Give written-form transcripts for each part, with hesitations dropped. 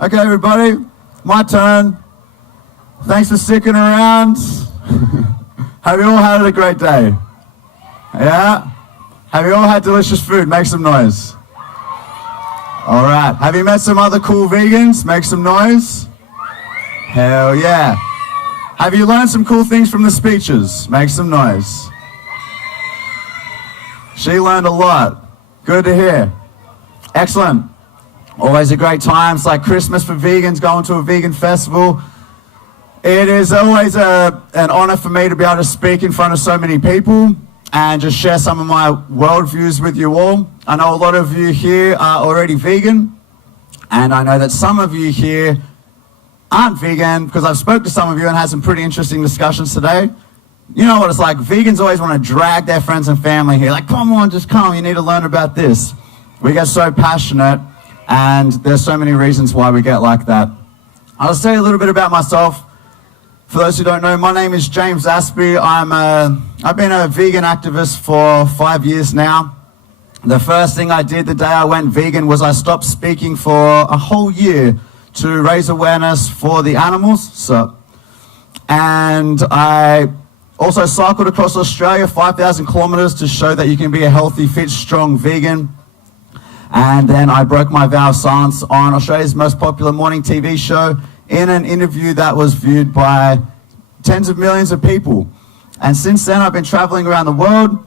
Okay, everybody, my turn. Thanks for sticking around. Have you all had a great day? Yeah? Have you all had delicious food? Make some noise. All right. Have you met some other cool vegans? Make some noise. Hell yeah. Have you learned some cool things from the speeches? Make some noise. She learned a lot. Good to hear. Excellent. Always a great time. It's like Christmas for vegans, going to a vegan festival. It is always an honor for me to be able to speak in front of so many people and just share some of my worldviews with you all. I know a lot of you here are already vegan, and I know that some of you here aren't vegan because I've spoke to some of you and had some pretty interesting discussions today. You know what it's like. Vegans always want to drag their friends and family here. Like, come on, just come. You need to learn about this. We get so passionate, and there's so many reasons why we get like that. I'll tell you a little bit about myself. For those who don't know, my name is James Aspey. I've been a vegan activist for 5 years now. The first thing I did the day I went vegan was I stopped speaking for a whole year to raise awareness for the animals. And I also cycled across Australia 5,000 kilometers to show that you can be a healthy, fit, strong vegan. And then I broke my vow of silence on Australia's most popular morning TV show in an interview that was viewed by tens of millions of people. And since then, I've been traveling around the world,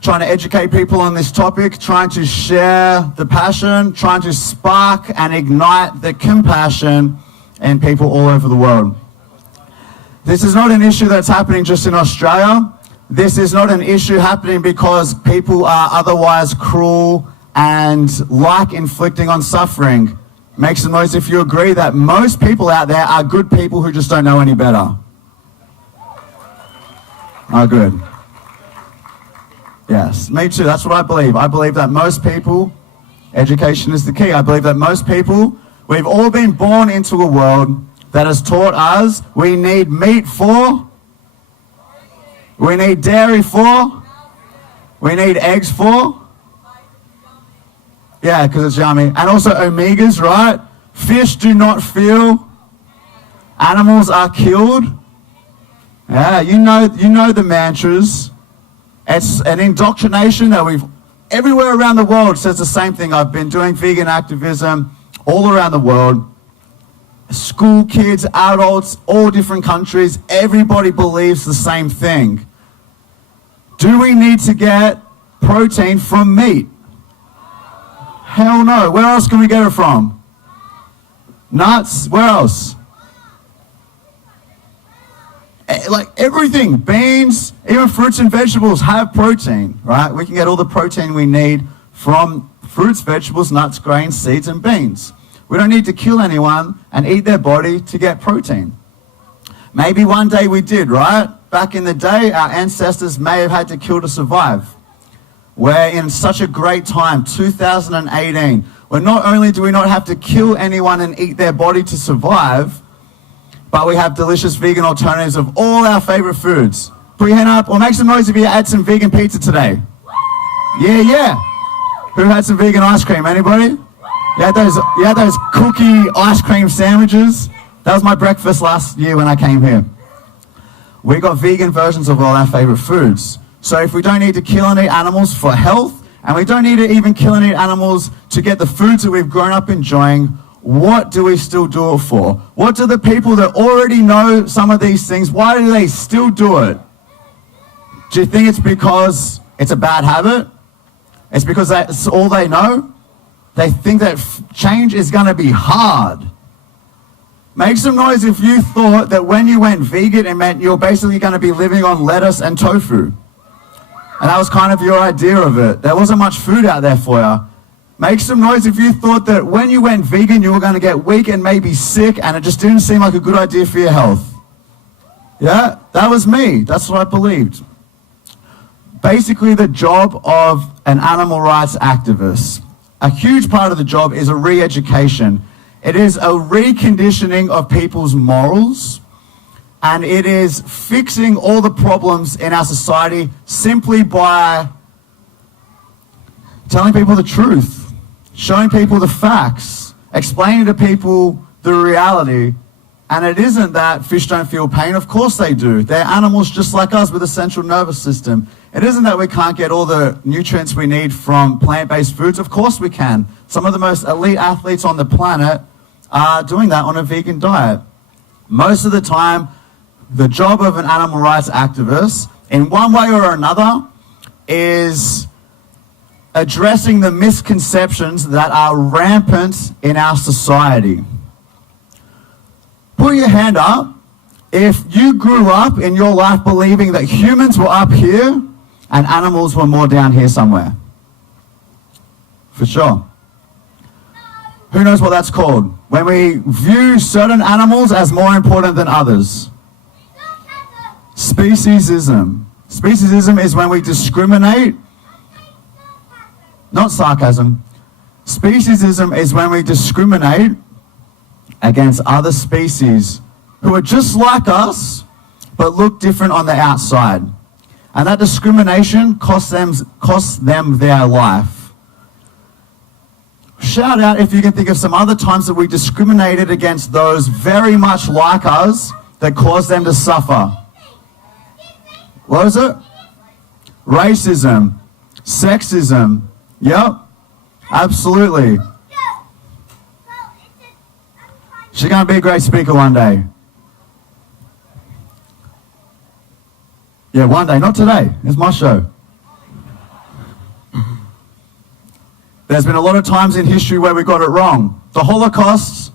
trying to educate people on this topic, trying to share the passion, trying to spark and ignite the compassion in people all over the world. This is not an issue that's happening just in Australia. This is not an issue happening because people are otherwise cruel and like inflicting on suffering. Make some noise if you agree that most people out there are good people who just don't know any better. Oh, good. Yes, me too. That's what I believe. I believe that most people, education is the key. I believe that most people, we've all been born into a world that has taught us we need meat for, we need dairy for, we need eggs for. Yeah, because it's yummy. And also omegas, right? Fish do not feel. Animals are killed. Yeah, you know the mantras. It's an indoctrination that everywhere around the world says the same thing. I've been doing vegan activism all around the world. School kids, adults, all different countries, everybody believes the same thing. Do we need to get protein from meat? Hell no. Where else can we get it from? Nuts? Where else? Like everything. Beans, even fruits and vegetables have protein, right? We can get all the protein we need from fruits, vegetables, nuts, grains, seeds, and beans. We don't need to kill anyone and eat their body to get protein. Maybe one day we did, right? Back in the day, our ancestors may have had to kill to survive. We're in such a great time, 2018, where not only do we not have to kill anyone and eat their body to survive, but we have delicious vegan alternatives of all our favorite foods. Put your hand up or make some noise if you had some vegan pizza today. Yeah. Who had some vegan ice cream? Anybody? You had those cookie ice cream sandwiches? That was my breakfast last year when I came here. We got vegan versions of all our favorite foods. So if we don't need to kill and eat animals for health, and we don't need to even kill and eat animals to get the foods that we've grown up enjoying, what do we still do it for? What do the people that already know some of these things, why do they still do it? Do you think it's because it's a bad habit? It's because that's all they know? They think that change is going to be hard. Make some noise if you thought that when you went vegan, it meant you're basically going to be living on lettuce and tofu. And that was kind of your idea of it. There wasn't much food out there for you. Make some noise if you thought that when you went vegan, you were going to get weak and maybe sick, and it just didn't seem like a good idea for your health. Yeah, that was me. That's what I believed. Basically, the job of an animal rights activist, a huge part of the job is a re-education. It is a reconditioning of people's morals, and it is fixing all the problems in our society simply by telling people the truth, showing people the facts, explaining to people the reality. And it isn't that fish don't feel pain. Of course they do. They're animals just like us with a central nervous system. It isn't that we can't get all the nutrients we need from plant-based foods. Of course we can. Some of the most elite athletes on the planet are doing that on a vegan diet. Most of the time, the job of an animal rights activist, in one way or another, is addressing the misconceptions that are rampant in our society. Put your hand up if you grew up in your life believing that humans were up here and animals were more down here somewhere. For sure. Who knows what that's called? When we view certain animals as more important than others. Speciesism. Speciesism is when we discriminate. Not sarcasm. Speciesism is when we discriminate against other species who are just like us but look different on the outside. And that discrimination costs them their life. Shout out if you can think of some other times that we discriminated against those very much like us that caused them to suffer. What is it? Racism. Sexism. Yep. Absolutely. She's going to be a great speaker one day. Yeah, one day. Not today. It's my show. There's been a lot of times in history where we got it wrong. The Holocaust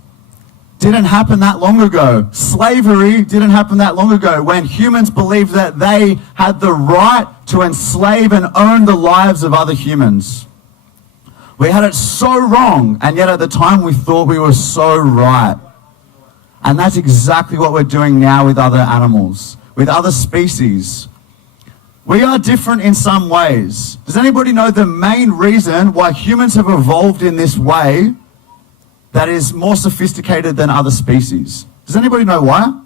didn't happen that long ago. Slavery didn't happen that long ago when humans believed that they had the right to enslave and own the lives of other humans. We had it so wrong, and yet at the time we thought we were so right. And that's exactly what we're doing now with other animals, with other species. We are different in some ways. Does anybody know the main reason why humans have evolved in this way that is more sophisticated than other species? Does anybody know why?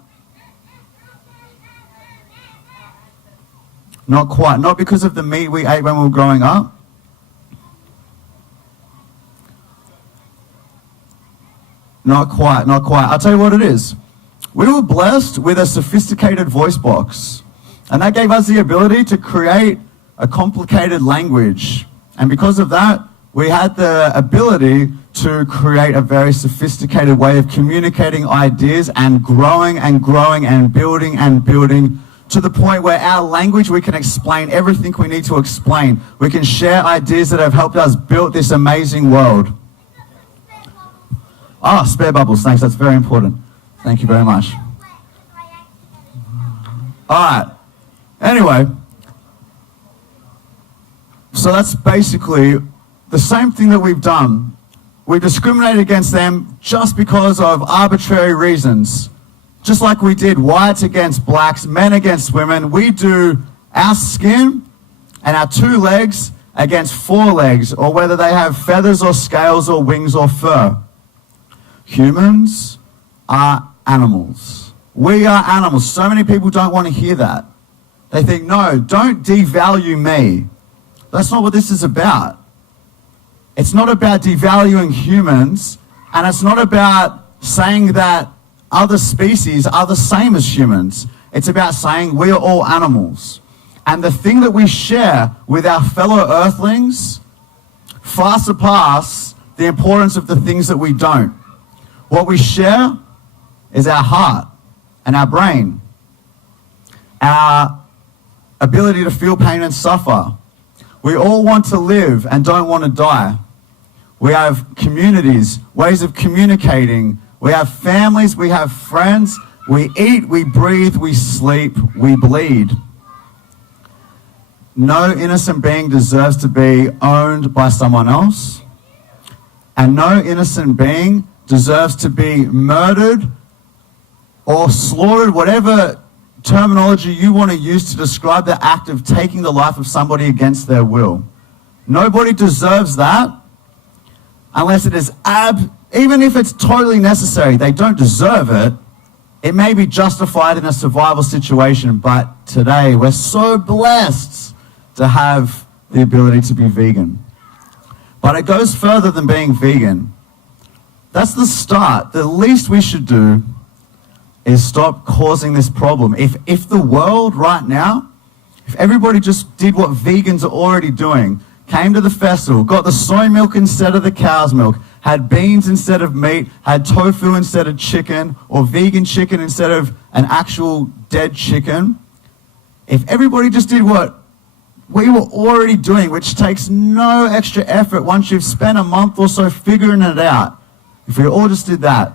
Not quite. Not because of the meat we ate when we were growing up. Not quite, not quite. I'll tell you what it is. We were blessed with a sophisticated voice box. And that gave us the ability to create a complicated language. And because of that, we had the ability to create a very sophisticated way of communicating ideas and growing and growing and building to the point where our language, we can explain everything we need to explain. We can share ideas that have helped us build this amazing world. Ah, spare bubbles, thanks, that's very important. Thank you very much. Alright, anyway, so that's basically the same thing that we've done. We discriminate against them just because of arbitrary reasons. Just like we did whites against blacks, men against women, we do our skin and our 2 legs against 4 legs, or whether they have feathers or scales or wings or fur. Humans are animals. We are animals. So many people don't want to hear that. They think, no, don't devalue me. That's not what this is about. It's not about devaluing humans, and it's not about saying that other species are the same as humans. It's about saying we are all animals. And the thing that we share with our fellow earthlings far surpass the importance of the things that we don't. What we share is our heart and our brain, our ability to feel pain and suffer. We all want to live and don't want to die. We have communities, ways of communicating. We have families, we have friends. We eat, we breathe, we sleep, we bleed. No innocent being deserves to be owned by someone else. And no innocent being deserves to be murdered or slaughtered, whatever terminology you want to use to describe the act of taking the life of somebody against their will. Nobody deserves that unless it is even if it's totally necessary. They don't deserve it. It may be justified in a survival situation, but today we're so blessed to have the ability to be vegan. But it goes further than being vegan. That's the start. The least we should do is stop causing this problem. If the world right now, if everybody just did what vegans are already doing, came to the festival, got the soy milk instead of the cow's milk, had beans instead of meat, had tofu instead of chicken, or vegan chicken instead of an actual dead chicken, if everybody just did what we were already doing, which takes no extra effort once you've spent a month or so figuring it out, if we all just did that,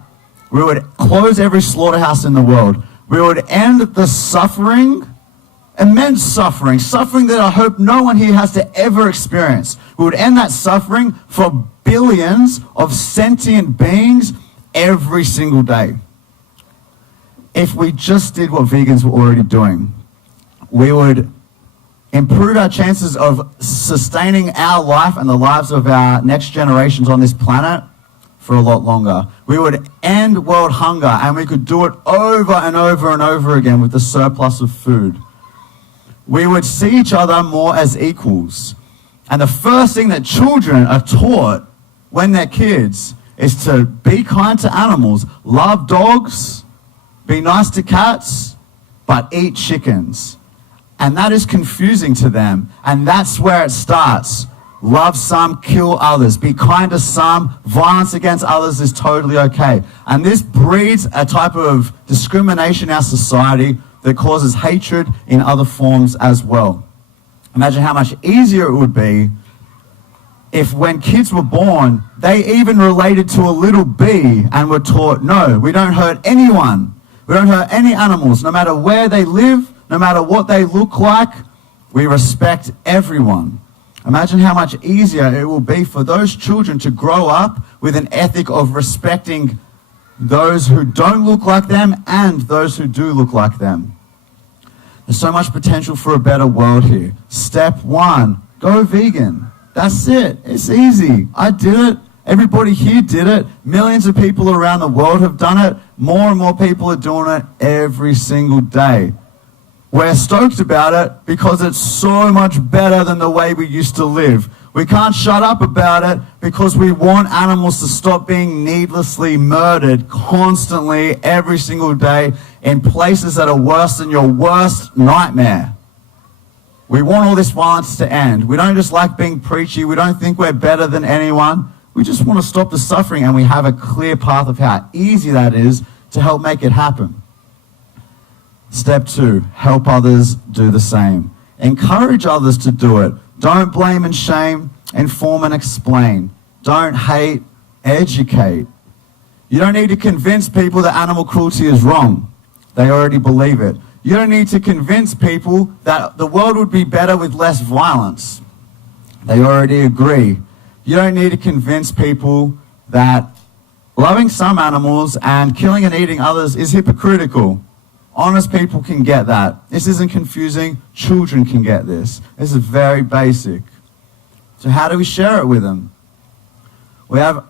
we would close every slaughterhouse in the world. We would end the suffering, immense suffering that I hope no one here has to ever experience. We would end that suffering for billions of sentient beings every single day. If we just did what vegans were already doing, we would improve our chances of sustaining our life and the lives of our next generations on this planet for a lot longer. We would end world hunger, and we could do it over and over and over again with the surplus of food. We would see each other more as equals. And the first thing that children are taught when they're kids is to be kind to animals, love dogs, be nice to cats, but eat chickens. And that is confusing to them. And that's where it starts. Love some, kill others. Be kind to some. Violence against others is totally okay. And this breeds a type of discrimination in our society that causes hatred in other forms as well. Imagine how much easier it would be if when kids were born, they even related to a little bee and were taught, no, we don't hurt anyone. We don't hurt any animals, no matter where they live, no matter what they look like. We respect everyone. Imagine how much easier it will be for those children to grow up with an ethic of respecting those who don't look like them and those who do look like them. There's so much potential for a better world here. Step 1, go vegan. That's it. It's easy. I did it. Everybody here did it. Millions of people around the world have done it. More and more people are doing it every single day. We're stoked about it because it's so much better than the way we used to live. We can't shut up about it because we want animals to stop being needlessly murdered constantly every single day in places that are worse than your worst nightmare. We want all this violence to end. We don't just like being preachy. We don't think we're better than anyone. We just want to stop the suffering, and we have a clear path of how easy that is to help make it happen. Step 2, help others do the same. Encourage others to do it. Don't blame and shame, inform and explain. Don't hate, educate. You don't need to convince people that animal cruelty is wrong. They already believe it. You don't need to convince people that the world would be better with less violence. They already agree. You don't need to convince people that loving some animals and killing and eating others is hypocritical. Honest people can get that. This isn't confusing. Children can get this. This is very basic. So how do we share it with them? We have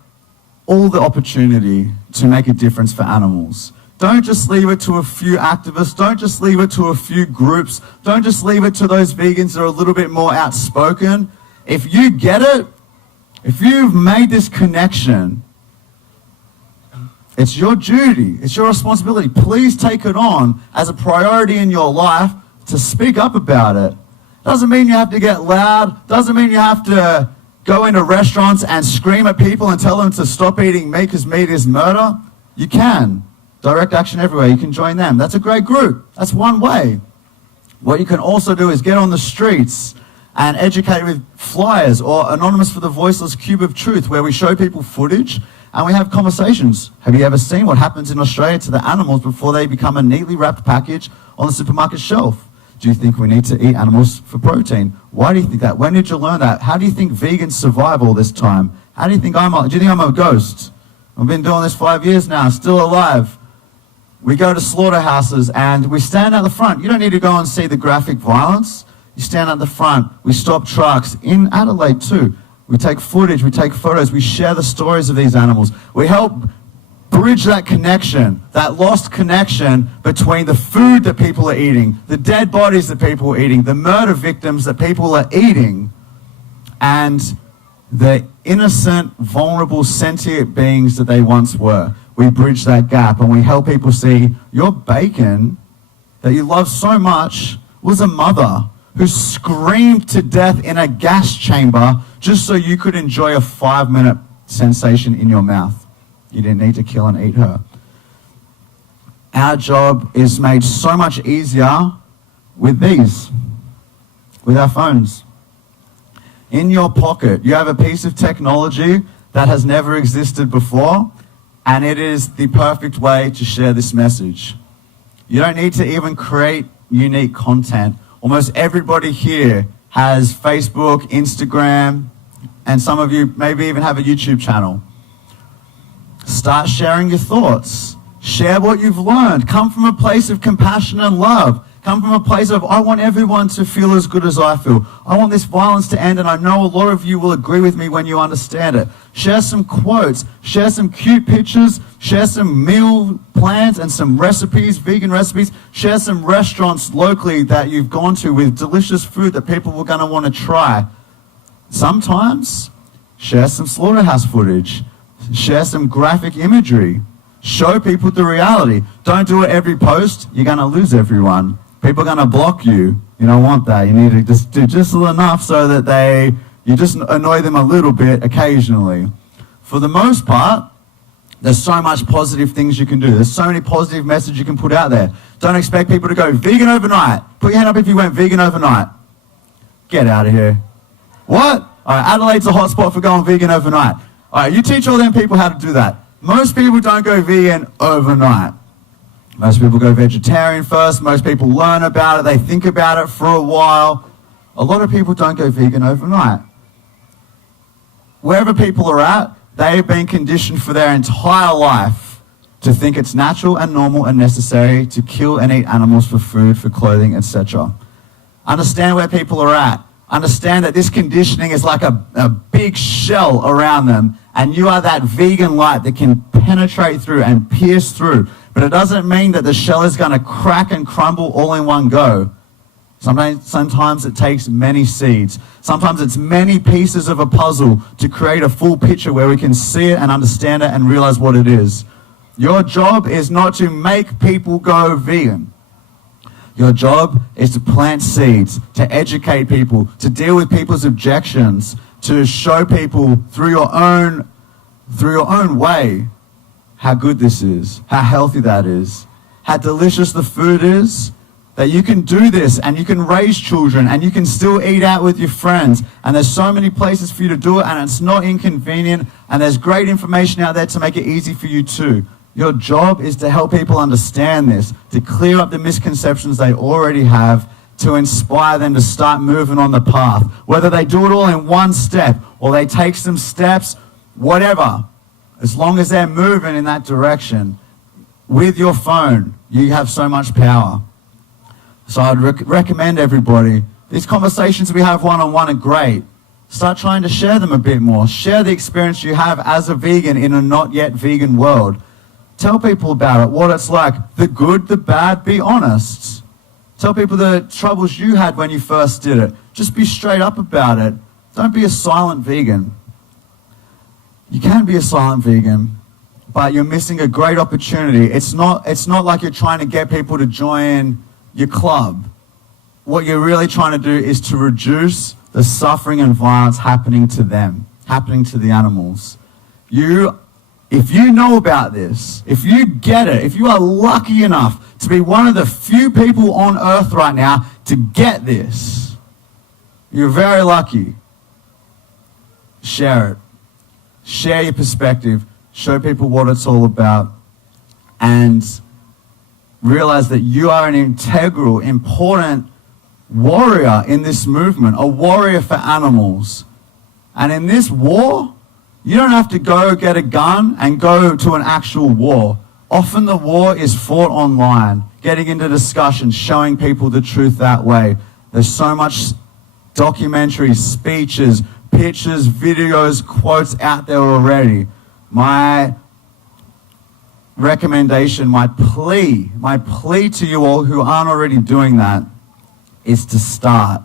all the opportunity to make a difference for animals. Don't just leave it to a few activists. Don't just leave it to a few groups. Don't just leave it to those vegans that are a little bit more outspoken. If you get it, if you've made this connection, it's your duty, it's your responsibility. Please take it on as a priority in your life to speak up about it. Doesn't mean you have to get loud. Doesn't mean you have to go into restaurants and scream at people and tell them to stop eating meat because meat is murder. You can. Direct Action Everywhere, you can join them. That's a great group. That's one way. What you can also do is get on the streets and educate with flyers or Anonymous for the Voiceless Cube of Truth, where we show people footage and we have conversations. Have you ever seen what happens in Australia to the animals before they become a neatly wrapped package on the supermarket shelf? Do you think we need to eat animals for protein? Why do you think that? When did you learn that? How do you think vegans survive all this time? How do you think I'm a ghost? I've been doing this 5 years now, still alive. We go to slaughterhouses and we stand at the front. You don't need to go and see the graphic violence. You stand at the front. We stop trucks. In Adelaide too. We take footage, we take photos, we share the stories of these animals. We help bridge that connection, that lost connection between the food that people are eating, the dead bodies that people are eating, the murder victims that people are eating, and the innocent, vulnerable, sentient beings that they once were. We bridge that gap and we help people see your bacon that you love so much was a mother who screamed to death in a gas chamber just so you could enjoy a 5-minute sensation in your mouth. You didn't need to kill and eat her. Our job is made so much easier with these, with our phones. In your pocket, you have a piece of technology that has never existed before, and it is the perfect way to share this message. You don't need to even create unique content. Almost everybody here has Facebook, Instagram, and some of you maybe even have a YouTube channel. Start sharing your thoughts. Share what you've learned. Come from a place of compassion and love. Come from a place of, I want everyone to feel as good as I feel. I want this violence to end, and I know a lot of you will agree with me when you understand it. Share some quotes. Share some cute pictures. Share some meal plans and some recipes, vegan recipes. Share some restaurants locally that you've gone to with delicious food that people were going to want to try. Sometimes, share some slaughterhouse footage. Share some graphic imagery. Show people the reality. Don't do it every post. You're going to lose everyone. People are going to block you. You don't want that. You need to just do just enough so that you just annoy them a little bit occasionally. For the most part, there's so much positive things you can do. There's so many positive messages you can put out there. Don't expect people to go vegan overnight. Put your hand up if you went vegan overnight. Get out of here. What? All right, Adelaide's a hot spot for going vegan overnight. All right, you teach all them people how to do that. Most people don't go vegan overnight. Most people go vegetarian first. Most people learn about it. They think about it for a while. A lot of people don't go vegan overnight. Wherever people are at, they've been conditioned for their entire life to think it's natural and normal and necessary to kill and eat animals for food, for clothing, etc. Understand where people are at. Understand that this conditioning is like a big shell around them, and you are that vegan light that can penetrate through and pierce through. But it doesn't mean that the shell is going to crack and crumble all in one go. Sometimes it takes many seeds. Sometimes it's many pieces of a puzzle to create a full picture where we can see it and understand it and realize what it is. Your job is not to make people go vegan. Your job is to plant seeds, to educate people, to deal with people's objections, to show people through your own way how good this is, how healthy that is, how delicious the food is, that you can do this and you can raise children and you can still eat out with your friends, and there's so many places for you to do it, and it's not inconvenient, and there's great information out there to make it easy for you too. Your job is to help people understand this, to clear up the misconceptions they already have, to inspire them to start moving on the path. Whether they do it all in one step or they take some steps, whatever. As long as they're moving in that direction, with your phone, you have so much power. So I'd recommend everybody, these conversations we have one-on-one are great. Start trying to share them a bit more. Share the experience you have as a vegan in a not yet vegan world. Tell people about it, what it's like, the good, the bad, be honest. Tell people the troubles you had when you first did it. Just be straight up about it. Don't be a silent vegan. You can be a silent vegan, but you're missing a great opportunity. It's not like you're trying to get people to join your club. What you're really trying to do is to reduce the suffering and violence happening to them, happening to the animals. If you know about this, if you get it, if you are lucky enough to be one of the few people on earth right now to get this, you're very lucky. Share it. Share your perspective. Show people what it's all about. And realize that you are an integral, important warrior in this movement, a warrior for animals. And in this war, you don't have to go get a gun and go to an actual war. Often the war is fought online, getting into discussions, showing people the truth that way. There's so much documentaries, speeches, pictures, videos, quotes out there already. My recommendation, my plea to you all who aren't already doing that is to start.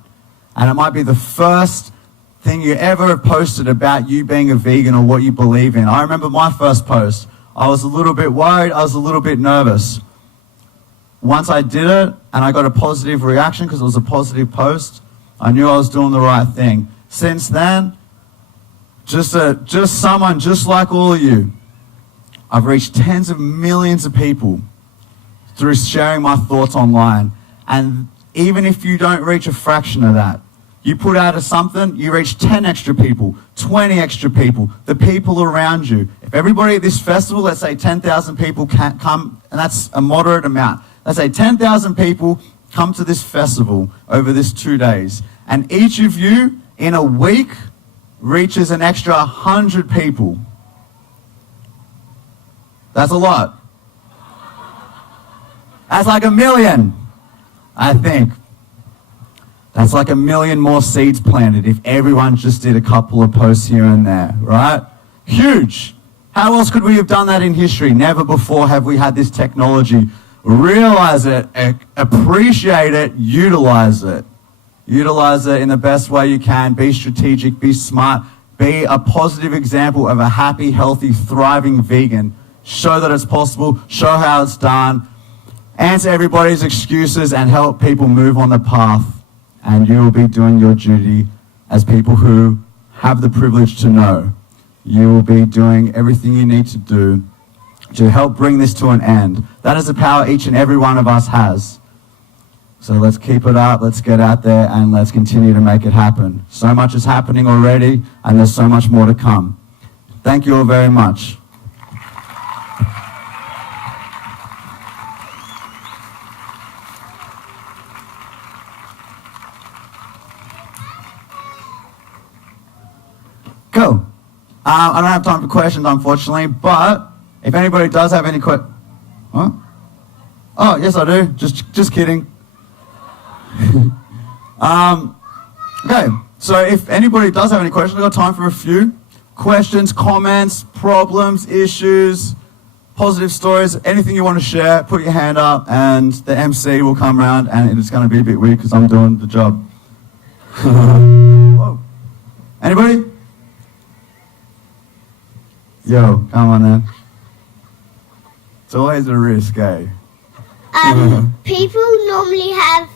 And it might be the first thing you ever have posted about you being a vegan or what you believe in. I remember my first post. I was a little bit worried, I was a little bit nervous. Once I did it and I got a positive reaction because it was a positive post, I knew I was doing the right thing. Since then, just someone just like all of you, I've reached tens of millions of people through sharing my thoughts online. And even if you don't reach a fraction of that, you put out something, you reach 10 extra people, 20 extra people, the people around you. If everybody at this festival, let's say 10,000 people can come, and that's a moderate amount. Let's say 10,000 people come to this festival over this 2 days. And each of you, in a week, reaches an extra 100 people. That's a lot. That's like 1 million, I think. That's like 1 million more seeds planted if everyone just did a couple of posts here and there, right? Huge. How else could we have done that in history? Never before have we had this technology. Realize it, appreciate it, utilize it. Utilize it in the best way you can. Be strategic, be smart, be a positive example of a happy, healthy, thriving vegan. Show that it's possible, show how it's done, answer everybody's excuses and help people move on the path. And you will be doing your duty as people who have the privilege to know. You will be doing everything you need to do to help bring this to an end. That is the power each and every one of us has. So let's keep it up, let's get out there, and let's continue to make it happen. So much is happening already, and there's so much more to come. Thank you all very much. Cool. I don't have time for questions, unfortunately, but if anybody does have any questions... Huh? Oh, yes, I do. Just kidding. Okay, so if anybody does have any questions, I've got time for a few. Questions, comments, problems, issues, positive stories, anything you want to share, put your hand up and the MC will come around, and it's going to be a bit weird because I'm doing the job. Whoa. Anybody? Yo, come on then. It's always a risk, eh? People normally have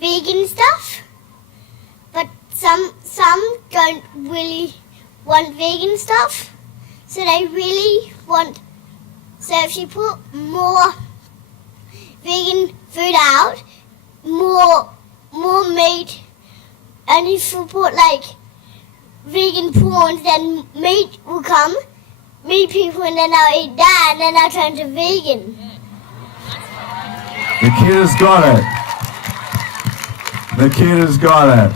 vegan stuff, but some don't really want vegan stuff. So they really want, so if you put more vegan food out, more meat, and if you put like vegan prawns, then meat will come. Meet people and then I'll eat that and then I'll turn to vegan. The kid has got it. The kid has got it.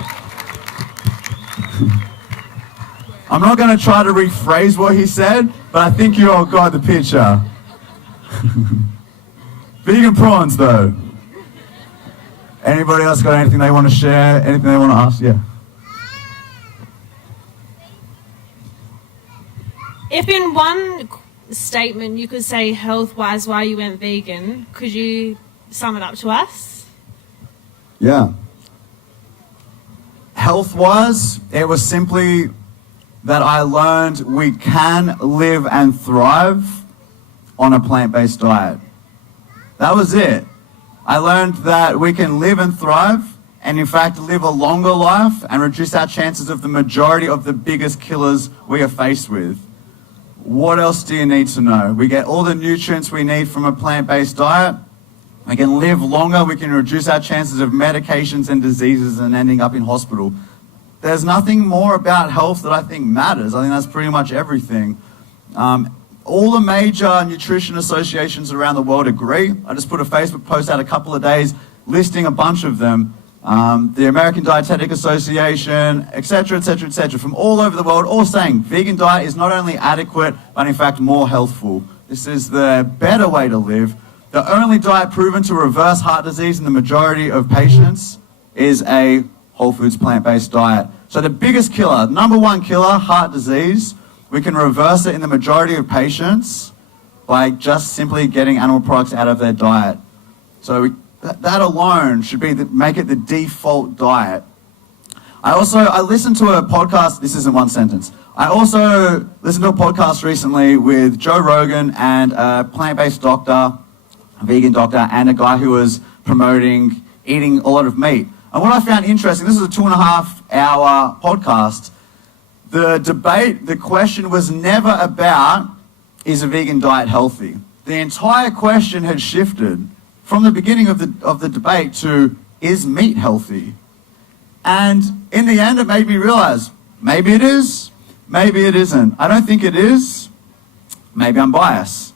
I'm not going to try to rephrase what he said, but I think you all got the picture. Vegan prawns though. Anybody else got anything they want to share? Anything they want to ask? Yeah. If in one statement you could say health-wise why you went vegan, could you sum it up to us? Yeah. Health-wise, it was simply that I learned we can live and thrive on a plant-based diet. That was it. I learned that we can live and thrive, and in fact live a longer life and reduce our chances of the majority of the biggest killers we are faced with. What else do you need to know? We get all the nutrients we need from a plant-based diet. We can live longer. We can reduce our chances of medications and diseases and ending up in hospital. There's nothing more about health that I think matters. I think that's pretty much everything. All the major nutrition associations around the world agree. I just put a Facebook post out a couple of days listing a bunch of them. The American Dietetic Association, etc., etc., etc., from all over the world, all saying vegan diet is not only adequate, but in fact more healthful. This is the better way to live. The only diet proven to reverse heart disease in the majority of patients is a whole foods plant-based diet. So the biggest killer, number one killer, heart disease, we can reverse it in the majority of patients by just simply getting animal products out of their diet. So that alone should be make it the default diet. I listened to a podcast, this isn't one sentence. I also listened to a podcast recently with Joe Rogan and a plant-based doctor, a vegan doctor, and a guy who was promoting eating a lot of meat. And what I found interesting, this is a 2.5-hour podcast, the question was never about, is a vegan diet healthy? The entire question had shifted from the beginning of the debate to, is meat healthy? And in the end, it made me realize, maybe it is, maybe it isn't. I don't think it is. Maybe I'm biased.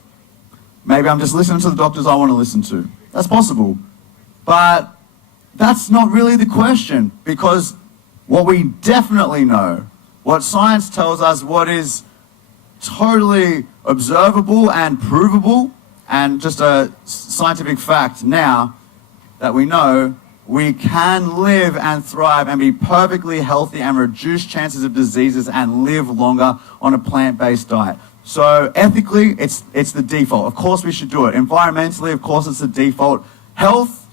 Maybe I'm just listening to the doctors I want to listen to. That's possible. But that's not really the question, because what we definitely know, what science tells us, what is totally observable and provable, and just a scientific fact now that we know, we can live and thrive and be perfectly healthy and reduce chances of diseases and live longer on a plant-based diet. So ethically, it's the default. Of course we should do it. Environmentally, of course it's the default. Health,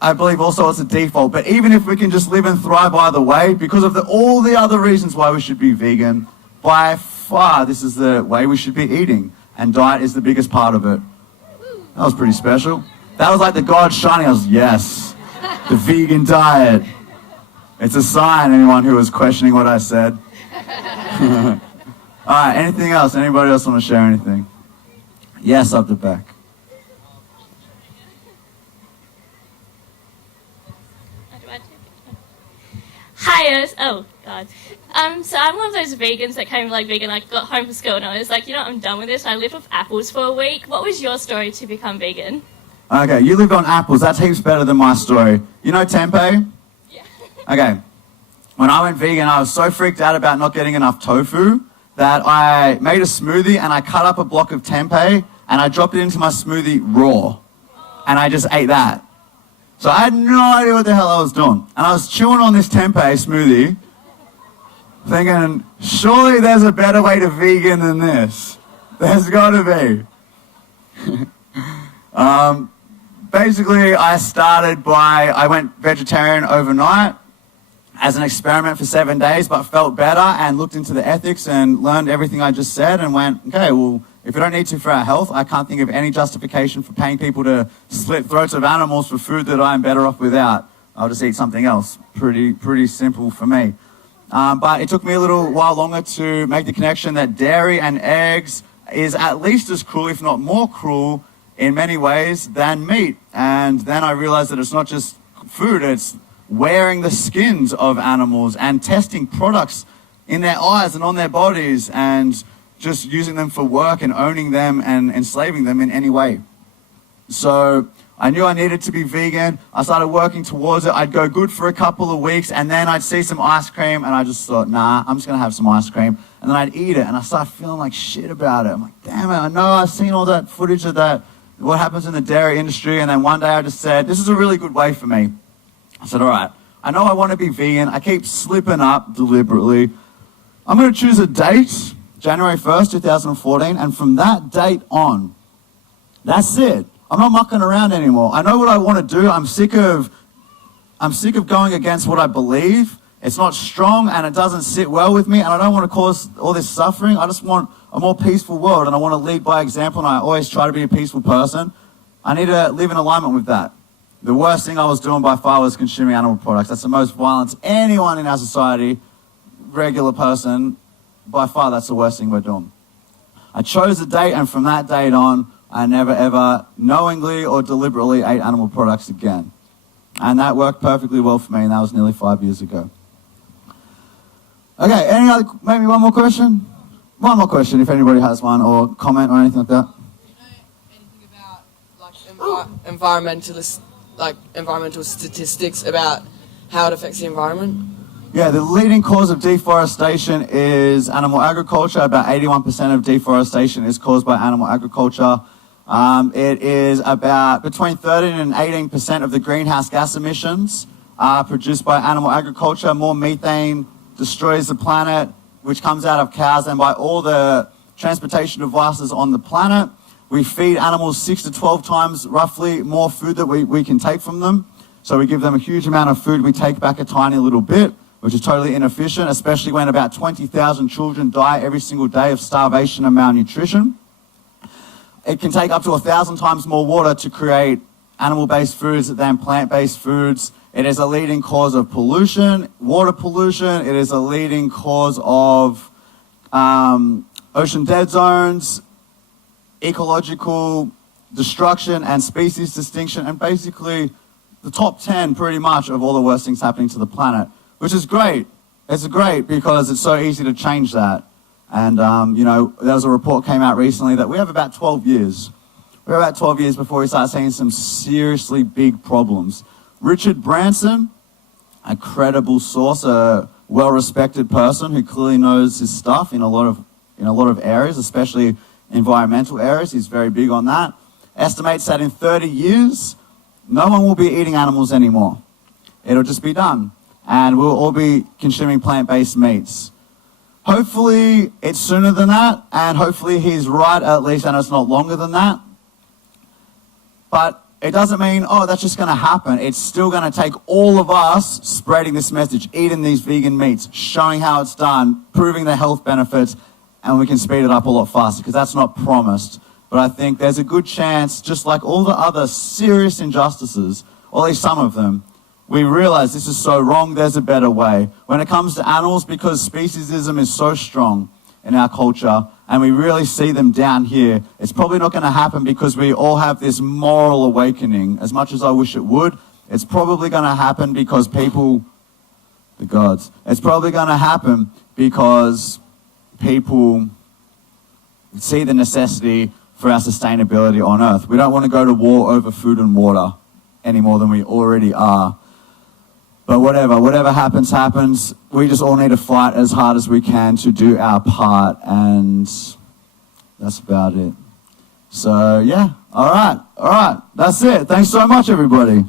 I believe also it's the default. But even if we can just live and thrive either way, because of all the other reasons why we should be vegan, by far this is the way we should be eating. And diet is the biggest part of it. That was pretty special. That was like the God shining. I was, yes. The vegan diet. It's a sign, anyone who was questioning what I said. All right, anything else? Anybody else want to share anything? Yes, up the back. Hi, oh god. So I'm one of those vegans that came vegan, got home from school and I was like, I'm done with this. I lived with apples for a week. What was your story to become vegan? Okay, you lived on apples. That's heaps better than my story. You know tempeh? Yeah. Okay. When I went vegan, I was so freaked out about not getting enough tofu that I made a smoothie and I cut up a block of tempeh and I dropped it into my smoothie raw. And I just ate that. So I had no idea what the hell I was doing. And I was chewing on this tempeh smoothie, thinking, surely there's a better way to vegan than this. There's got to be. Basically, I went vegetarian overnight as an experiment for 7 days, but felt better and looked into the ethics and learned everything I just said and went, okay, well, if we don't need to for our health, I can't think of any justification for paying people to slit throats of animals for food that I'm better off without. I'll just eat something else. Pretty simple for me. But it took me a little while longer to make the connection that dairy and eggs is at least as cruel, if not more cruel, in many ways than meat. And then I realized that it's not just food, it's wearing the skins of animals and testing products in their eyes and on their bodies and just using them for work and owning them and enslaving them in any way. So I knew I needed to be vegan. I started working towards it. I'd go good for a couple of weeks and then I'd see some ice cream and I just thought, nah, I'm just gonna have some ice cream. And then I'd eat it and I started feeling like shit about it. I'm like, damn it, I know I've seen all that footage of that, what happens in the dairy industry. And then one day I just said, this is a really good way for me. I said, all right, I know I want to be vegan. I keep slipping up deliberately. I'm going to choose a date, January 1st, 2014, and from that date on, that's it. I'm not mucking around anymore. I know what I want to do. I'm sick of going against what I believe. It's not strong and it doesn't sit well with me and I don't want to cause all this suffering. I just want a more peaceful world and I want to lead by example and I always try to be a peaceful person. I need to live in alignment with that. The worst thing I was doing by far was consuming animal products. That's the most violence anyone in our society, regular person, by far that's the worst thing we're doing. I chose a date and from that date on, I never ever knowingly or deliberately ate animal products again. And that worked perfectly well for me and that was nearly 5 years ago. Okay, maybe one more question? One more question if anybody has one or comment or anything like that. Do you know anything about environmental statistics about how it affects the environment? Yeah, the leading cause of deforestation is animal agriculture. About 81% of deforestation is caused by animal agriculture. It is about between 13 and 18% of the greenhouse gas emissions are produced by animal agriculture. More methane destroys the planet, which comes out of cows and by all the transportation devices on the planet. We feed animals 6 to 12 times roughly more food that we can take from them. So we give them a huge amount of food, we take back a tiny little bit. which is totally inefficient, especially when about 20,000 children die every single day of starvation and malnutrition. It can take up to 1,000 times more water to create animal-based foods than plant-based foods. It is a leading cause of pollution, water pollution. It is a leading cause of ocean dead zones, ecological destruction and species extinction, and basically the top 10 pretty much of all the worst things happening to the planet, which is great. It's great because it's so easy to change that. And, there was a report came out recently that we have about 12 years. We have about 12 years before we start seeing some seriously big problems. Richard Branson, a credible source, a well-respected person who clearly knows his stuff in a lot of areas, especially environmental areas. He's very big on that. Estimates that in 30 years, no one will be eating animals anymore. It'll just be done. And we'll all be consuming plant-based meats. Hopefully it's sooner than that, and hopefully he's right at least, and it's not longer than that. But it doesn't mean, that's just going to happen. It's still going to take all of us spreading this message, eating these vegan meats, showing how it's done, proving the health benefits, and we can speed it up a lot faster, because that's not promised. But I think there's a good chance, just like all the other serious injustices, or at least some of them, we realize this is so wrong, there's a better way. When it comes to animals, because speciesism is so strong in our culture, and we really see them down here, it's probably not going to happen because we all have this moral awakening. As much as I wish it would, it's probably going to happen because people, the gods, it's probably going to happen because people see the necessity for our sustainability on Earth. We don't want to go to war over food and water any more than we already are. But whatever happens, happens. We just all need to fight as hard as we can to do our part, and that's about it. So, yeah, all right, that's it. Thanks so much, everybody.